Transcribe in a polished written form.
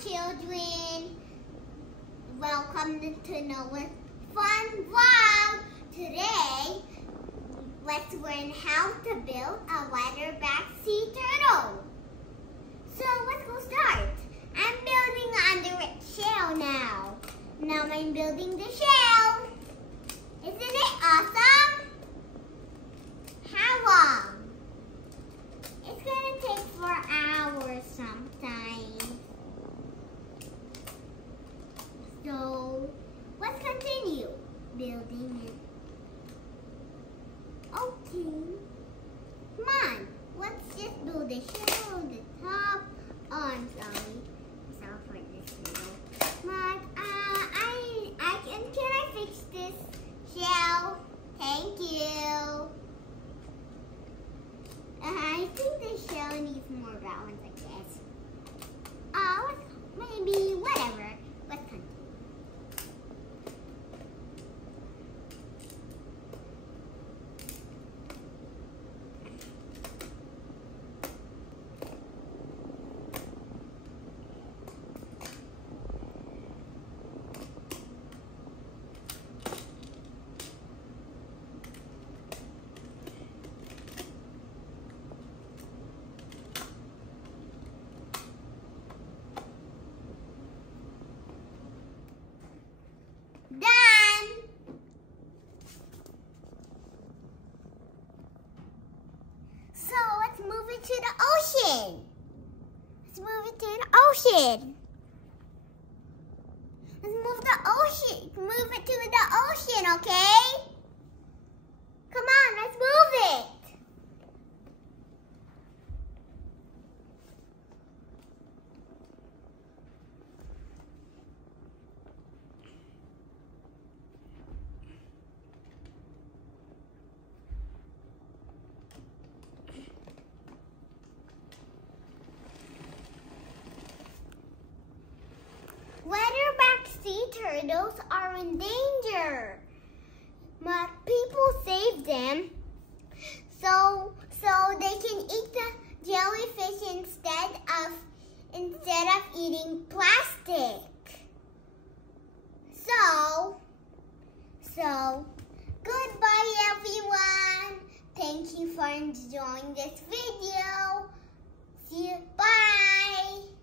children. Welcome to Noah's Fun Vlog. Today, let's learn how to build a leatherback sea turtle. So let's go start. I'm building on the shell now. Now I'm building the shell. Isn't it awesome? How long? It's gonna take 4 hours sometimes. So let's continue building it. Okay. Come on. Let's just build the shell on the top. Oh, I'm sorry. I'm sorry for this little. But can I fix this shell? Thank you. I think the shell needs more balance, I guess. Maybe whatever. Let's continue. Move it to the ocean. Let's move it to the ocean. Let's move the ocean. Move it to the ocean, okay? Come on, let's move it. Leatherback sea turtles are in danger, but people save them so they can eat the jellyfish instead of eating plastic. So goodbye everyone. Thank you for enjoying this video. See you. Bye.